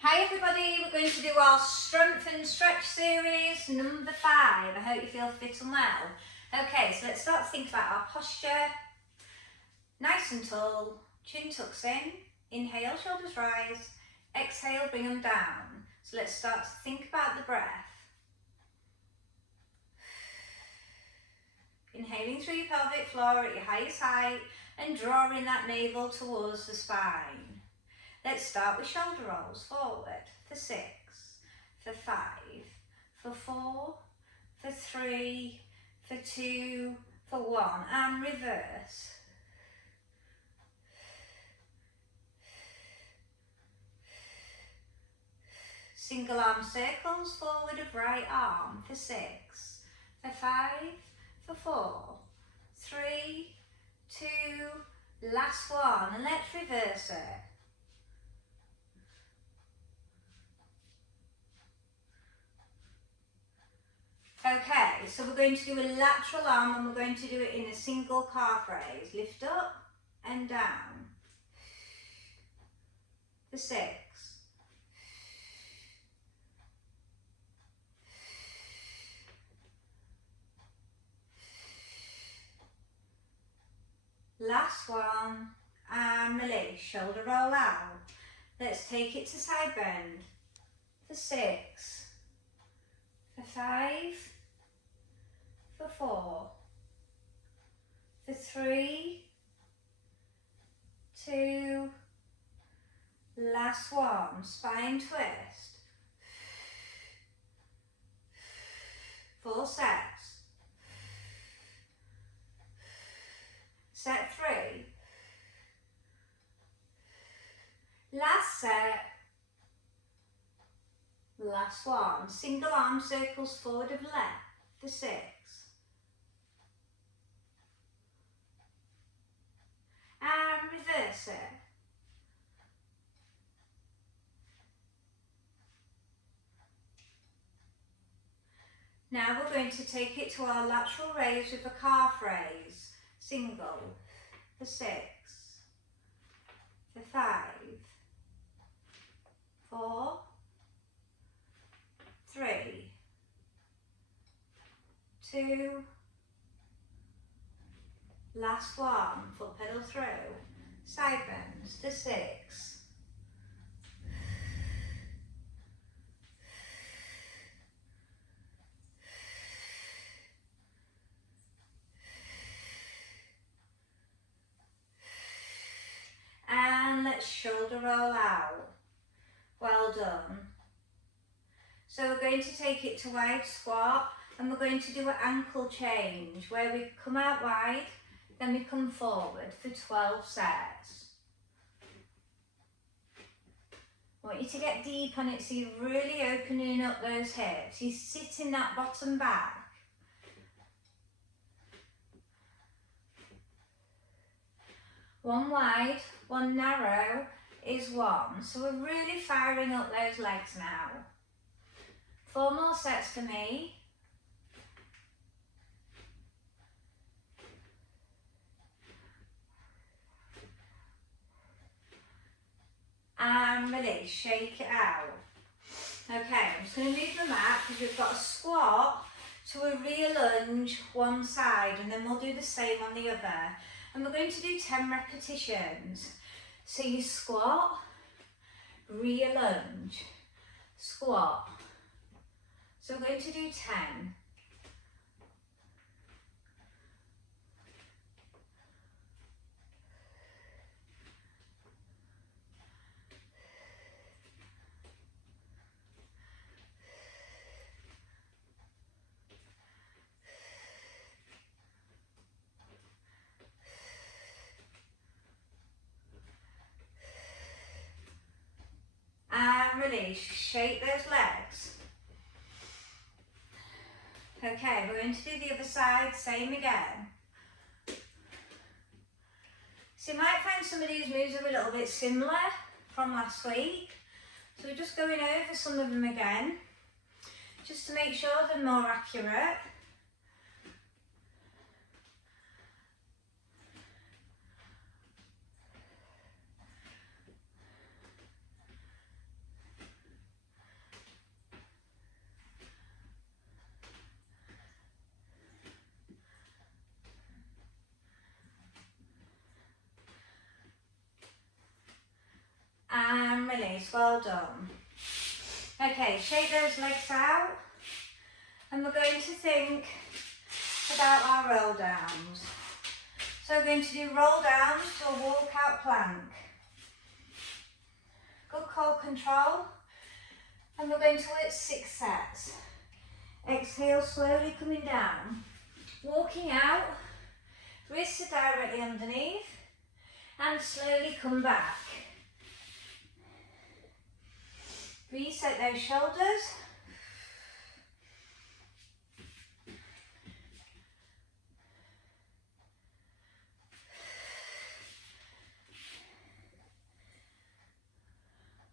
Hi everybody, we're going to do our strength and stretch series number 5. I hope you feel fit and well. Okay, so let's start to think about our posture. Nice and tall, chin tucks in, inhale, shoulders rise, exhale, bring them down. So let's start to think about the breath. Inhaling through your pelvic floor at your highest height and drawing that navel towards the spine. Let's start with shoulder rolls forward for 6, for 5, for 4, for 3, for 2, for 1, and reverse. Single arm circles forward of right arm for 6, for 5, for 4, 3, 2, last one, and let's reverse it. Okay, so we're going to do a lateral arm and we're going to do it in a single calf raise. Lift up and down. For 6. Last one, and release, shoulder roll out. Let's take it to side bend. For 6, for 5, for 4, for 3, 2, last one, spine twist. 4 sets. Set 3. Last set. Last one. Single arm circles forward of left for 6. And reverse it. Now we're going to take it to our lateral raise with a calf raise. Single for 6, for 5, 4, 3, 2, last one, foot pedal through, side bends to 6. And let's shoulder roll out. Well done. So we're going to take it to wide squat and we're going to do an ankle change where we come out wide, then we come forward for 12 sets. I want you to get deep on it so you're really opening up those hips. You're sitting that bottom back. One wide, one narrow is 1. So we're really firing up those legs now. 4 more sets for me. And release, shake it out. Okay, I'm just going to move the mat because we've got a squat to a rear lunge one side and then we'll do the same on the other. And we're going to do 10 repetitions. So you squat, rear lunge, squat. So we're going to do 10. And release, shake those legs. Okay, we're going to do the other side, same again. So you might find some of these moves are a little bit similar from last week. So we're just going over some of them again, just to make sure they're more accurate. nice, well done. Okay, shake those legs out, and we're going to think about our roll downs. So we're going to do roll downs to a walkout plank. Good core control, and we're going to work 6 sets. Exhale, slowly coming down, walking out, wrists are directly underneath, and slowly come back. Reset those shoulders.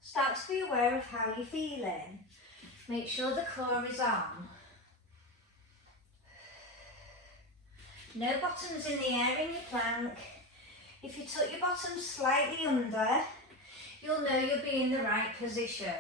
Start to be aware of how you're feeling. Make sure the core is on. No bottoms in the air in your plank. If you tuck your bottoms slightly under, you'll know you'll be in the right position.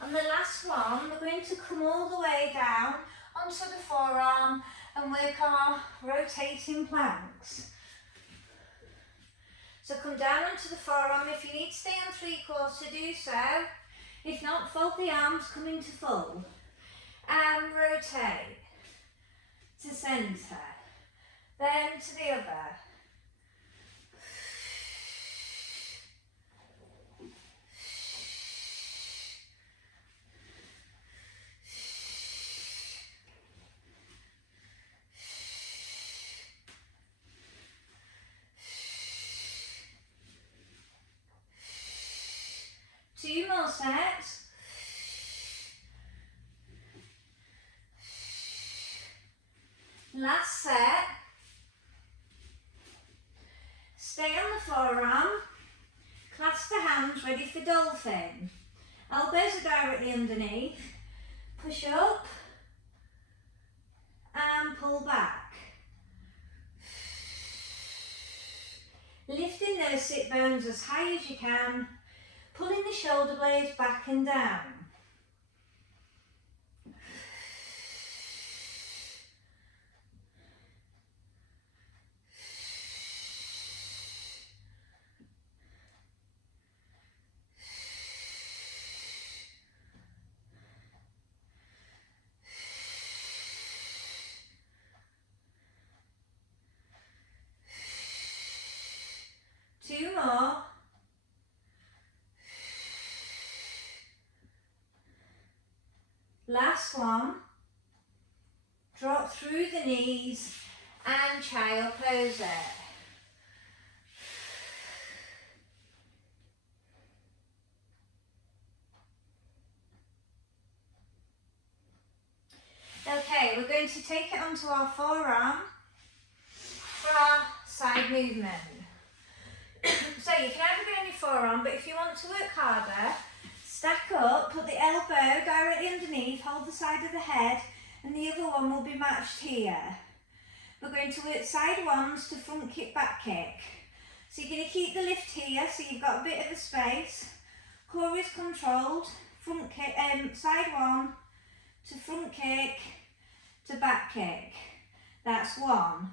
On the last one, we're going to come all the way down onto the forearm and work our rotating planks. So come down onto the forearm. If you need to stay on 3/4, do so. If not, fold the arms, come into full. And rotate to centre, then to the other. Two more sets. Last set. Stay on the forearm. Clasp the hands, ready for dolphin. Elbows are directly underneath. Push up and pull back. Lifting those sit bones as high as you can. Pulling the shoulder blades back and down. Two more. Last one. Drop through the knees and child pose it. Okay, we're going to take it onto our forearm for our side movement. So you can either go on your forearm, but if you want to work harder, stack up, put the elbow directly underneath, hold the side of the head, and the other one will be matched here. We're going to work side ones to front kick, back kick. So you're going to keep the lift here, so you've got a bit of a space. Core is controlled, front kick, side one to front kick to back kick. That's one.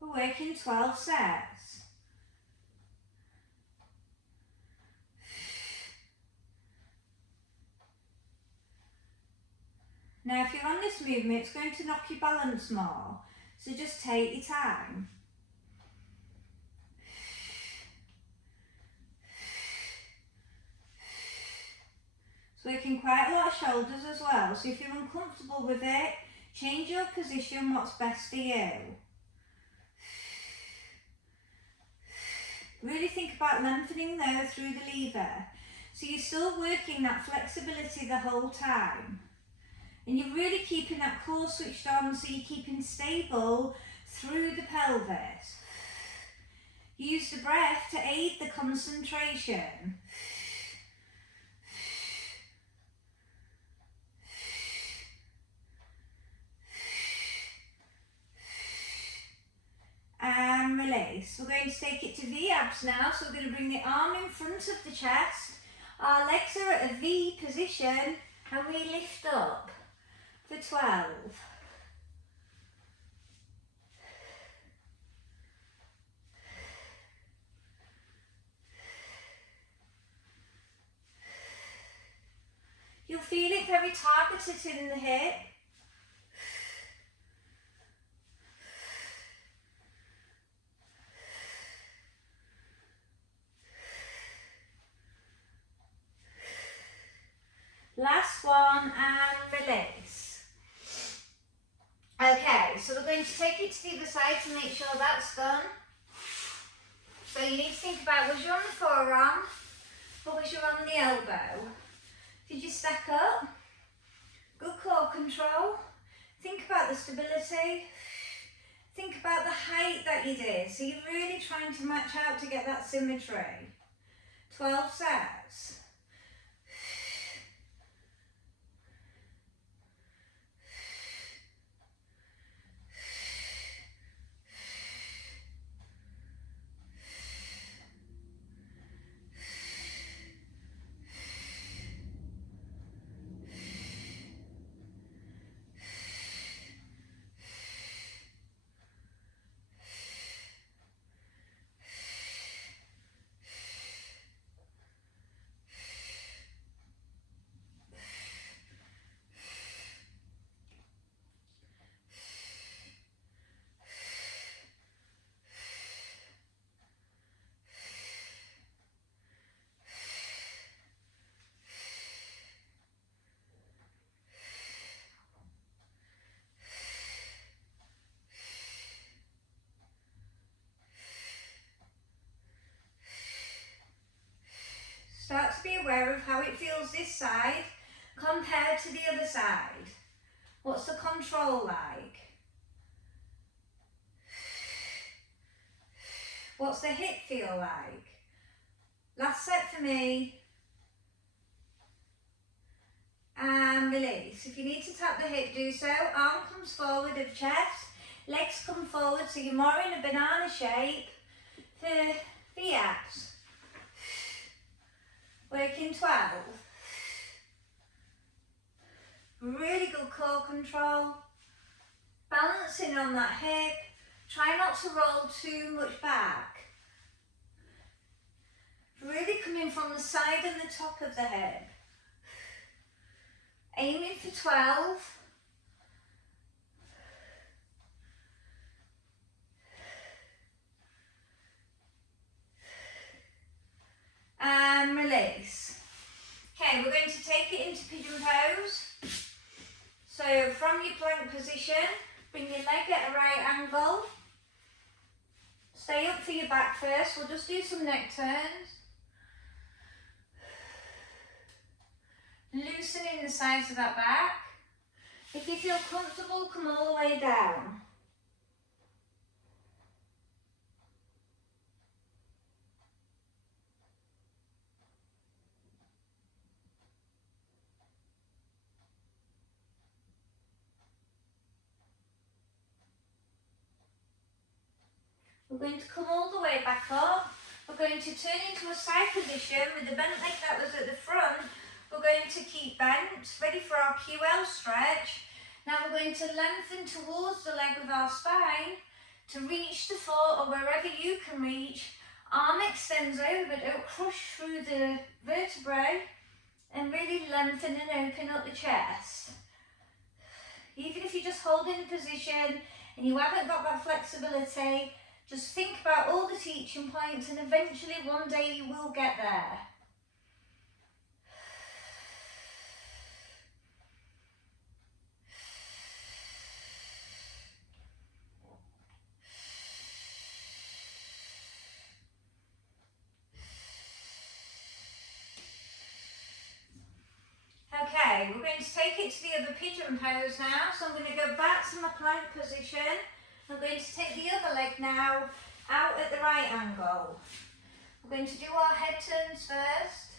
We're working 12 sets. Now if you're on this movement, it's going to knock your balance more, so just take your time. It's working quite a lot of shoulders as well, so if you're uncomfortable with it, change your position, what's best for you. Really think about lengthening though through the lever, so you're still working that flexibility the whole time. And you're really keeping that core switched on, so you're keeping stable through the pelvis. Use the breath to aid the concentration. release. We're going to take it to V abs now. So we're going to bring the arm in front of the chest. Our legs are at a V position and we lift up for 12. You'll feel it very targeted in the hip. Last one and release. Okay, so we're going to take it to the other side to make sure that's done. So you need to think about, was you on the forearm or was you on the elbow? Did you stack up? Good core control. Think about the stability. Think about the height that you did. So you're really trying to match out to get that symmetry. 12 sets. Start to be aware of how it feels this side compared to the other side. What's the control like? What's the hip feel like? Last set for me. And release. If you need to tap the hip, do so. Arm comes forward of chest. Legs come forward so you're more in a banana shape for the abs. Working 12. Really good core control. Balancing on that hip. Try not to roll too much back. Really coming from the side and the top of the hip. Aiming for 12. And release. Okay, we're going to take it into pigeon pose. So from your plank position, bring your leg at a right angle. Stay up for your back first. We'll just do some neck turns. Loosening the sides of that back. If you feel comfortable, come all the way down. We're going to come all the way back up. We're going to turn into a side position with the bent leg that was at the front. We're going to keep bent, ready for our QL stretch. Now we're going to lengthen towards the leg with our spine to reach the foot or wherever you can reach. Arm extends over, don't crush through the vertebrae, and really lengthen and open up the chest. Even if you're just holding the position and you haven't got that flexibility, just think about all the teaching points and eventually one day you will get there. Okay, we're going to take it to the other pigeon pose now. So I'm going to go back to my plank position. I'm going to take the other leg now out at the right angle. We're going to do our head turns first.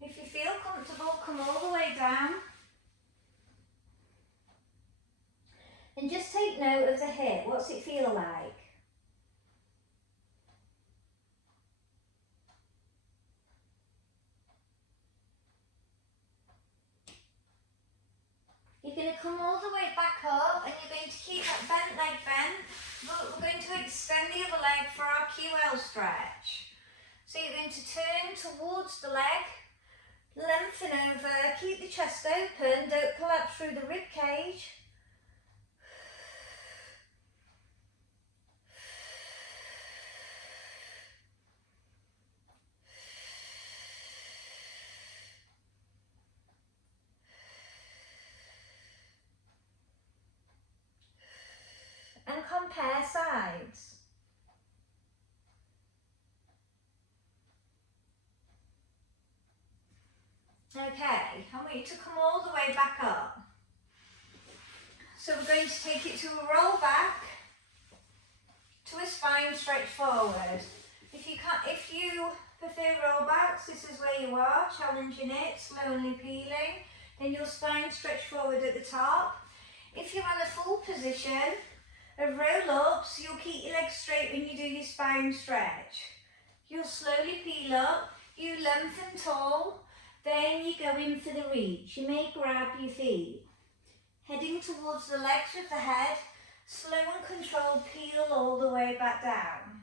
If you feel comfortable, come all the way down. What's it feel like? You're going to come all the way back up and you're going to keep that bent leg bent. But we're going to extend the other leg for our QL stretch. So you're going to turn towards the leg, lengthen over, keep the chest open, don't collapse through the rib cage. And compare sides. Okay, I want you to come all the way back up. So we're going to take it to a roll back, to a spine stretch forward. If you prefer roll backs, this is where you are, challenging it, slowly peeling. Then your spine stretch forward at the top. If you're on a full position of roll ups, you'll keep your legs straight when you do your spine stretch. You'll slowly peel up, you lengthen tall, then you go in for the reach. You may grab your feet. Heading towards the legs with the head, slow and controlled peel all the way back down.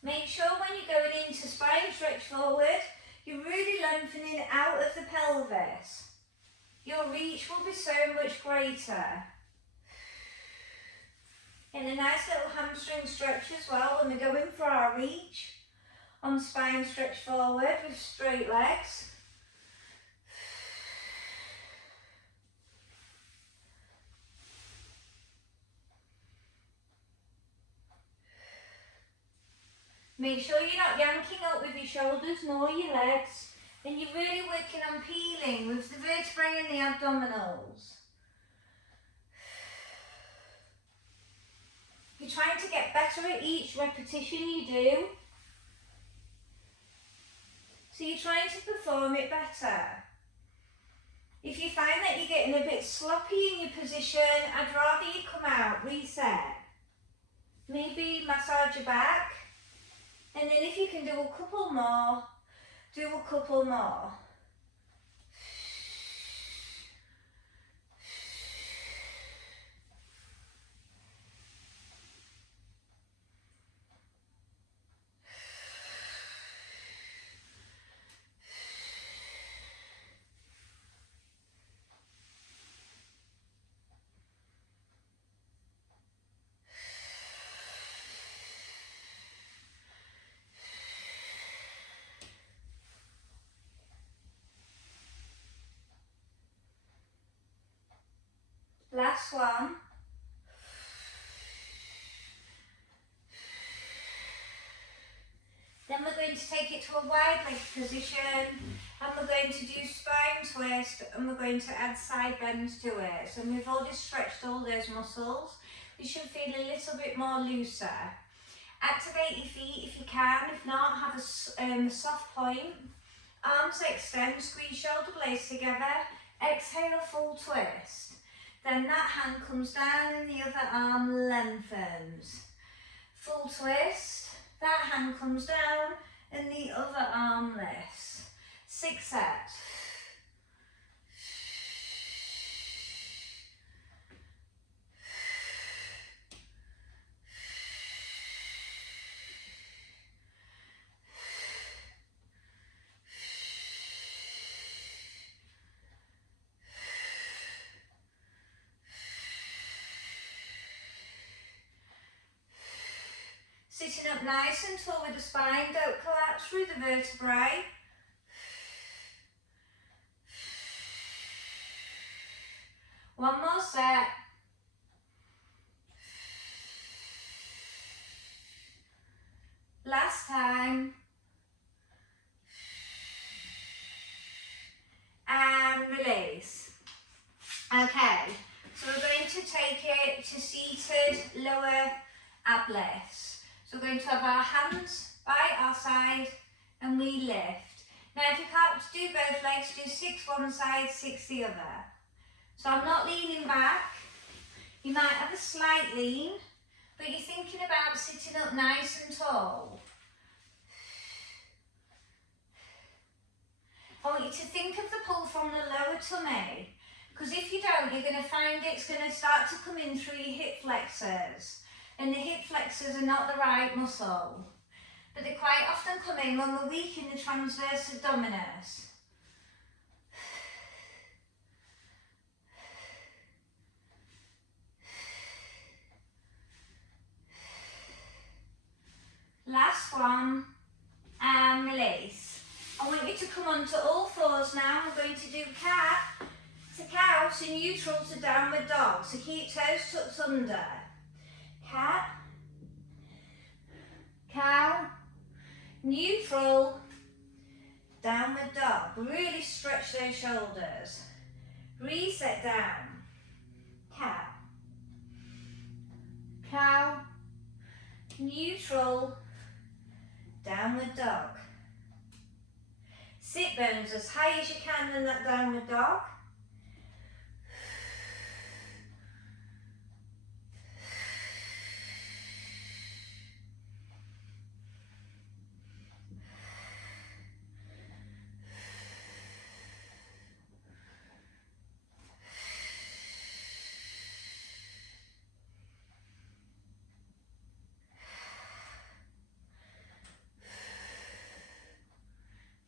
Make sure when you're going into spine stretch forward, you're really lengthening out of the pelvis. Your reach will be so much greater. And a nice little hamstring stretch as well when we're going for our reach. On spine stretch forward with straight legs. Make sure you're not yanking up with your shoulders nor your legs. And you're really working on peeling with the vertebrae and the abdominals. You're trying to get better at each repetition you do. So you're trying to perform it better. If you find that you're getting a bit sloppy in your position, I'd rather you come out, reset. Maybe massage your back. And then if you can do a couple more, do a couple more. Last one. Then we're going to take it to a wide leg position and we're going to do spine twist and we're going to add side bends to it. So we've already stretched all those muscles. You should feel a little bit more looser. Activate your feet if you can. If not, have a soft point. Arms extend, squeeze shoulder blades together. Exhale, full twist. Then that hand comes down and the other arm lengthens. Full twist. That hand comes down and the other arm lifts. 6 sets. Sitting up nice and tall with the spine, don't collapse through the vertebrae. One more set. Last time. And release. ab lifts. So we're going to have our hands by our side and we lift. Now if you can't do both legs, do 6 one side, 6 the other. So I'm not leaning back. You might have a slight lean, but you're thinking about sitting up nice and tall. I want you to think of the pull from the lower tummy, because if you don't, you're going to find it's going to start to come in through your hip flexors, and the hip flexors are not the right muscle, but they quite often come in when we're weak in the transverse abdominis. Last one, and release. I want you to come onto all fours now. We're going to do cat to cow to neutral to downward dog. So keep toes tucked under. Cat, cow, neutral, downward dog. Really stretch those shoulders. Reset down. Cat, cow, neutral, downward dog. Sit bones as high as you can in that downward dog.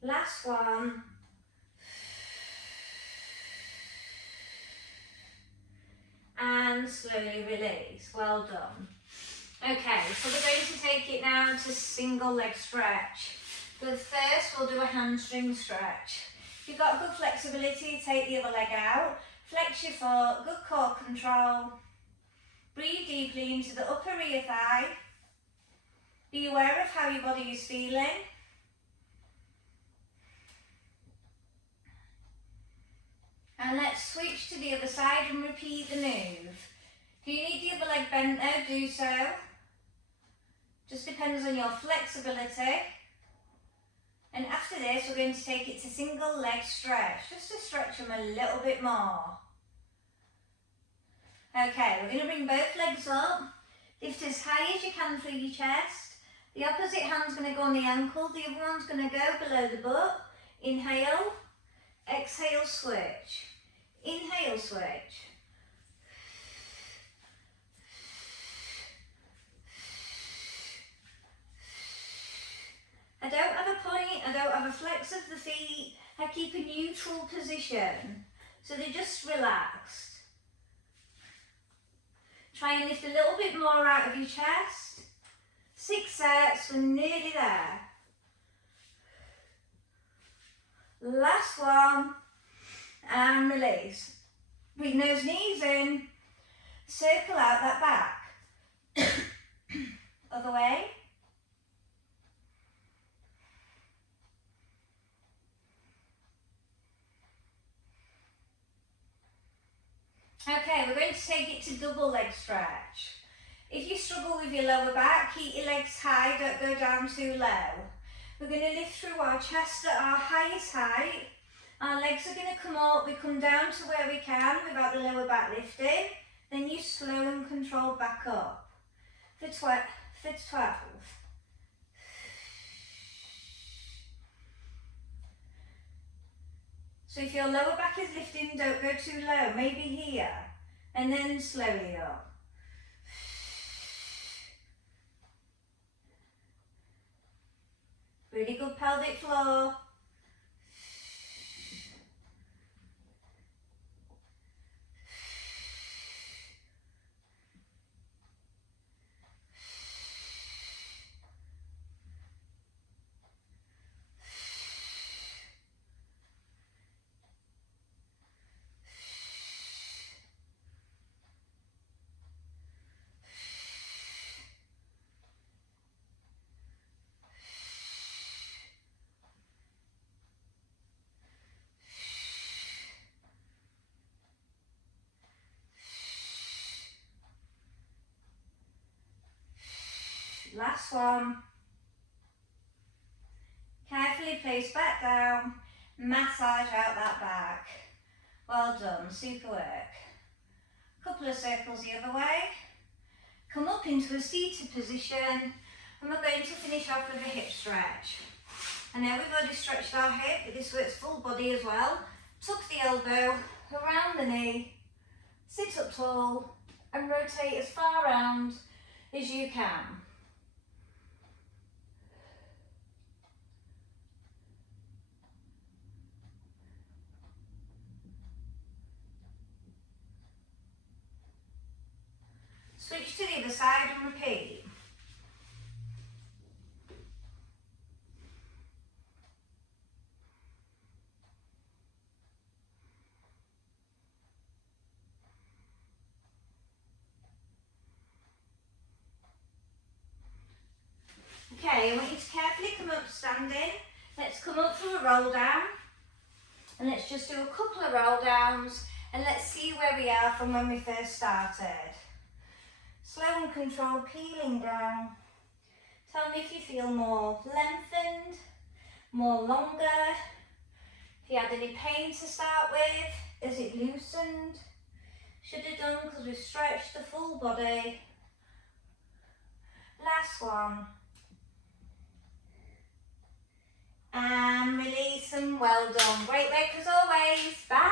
Last one. And slowly release. Well done. Okay, so we're going to take it now to single leg stretch. But first we'll do a hamstring stretch. If you've got good flexibility, take the other leg out. Flex your foot, good core control. Breathe deeply into the upper rear thigh. Be aware of how your body is feeling. And let's switch to the other side and repeat the move. If you need the other leg bent now, do so. Just depends on your flexibility. And after this, we're going to take it to single leg stretch, just to stretch them a little bit more. Okay, we're going to bring both legs up. Lift as high as you can through your chest. The opposite hand's going to go on the ankle, the other one's going to go below the butt. Inhale, exhale, switch. Inhale, switch. I don't have a point, I don't have a flex of the feet. I keep a neutral position, so they're just relaxed. Try and lift a little bit more out of your chest. 6 sets, we're nearly there. Last one, and release. Bring those knees in, circle out that back. Other way. Okay, we're going to take it to double leg stretch. If you struggle with your lower back, keep your legs high, don't go down too low. We're going to lift through our chest at our highest height. Our legs are going to come up, we come down to where we can without the lower back lifting. Then you slow and control back up. For 12. So if your lower back is lifting, don't go too low, maybe here. And then slowly up. Really good pelvic floor. Last one. Carefully place back down, massage out that back. Well done, super work. Couple of circles the other way. Come up into a seated position, and we're going to finish off with a hip stretch. And now we've already stretched our hip, but this works full body as well. Tuck the elbow around the knee, sit up tall, and rotate as far round as you can. Switch to the other side and repeat. Okay, I want you to carefully come up standing. Let's come up through a roll down. And let's just do a couple of roll downs and let's see where we are from when we first started. Slow and controlled, peeling down. Tell me if you feel more lengthened, more longer. If you had any pain to start with, is it loosened? Should have done because we've stretched the full body. Last one. And release and well done. Great work as always. Bye.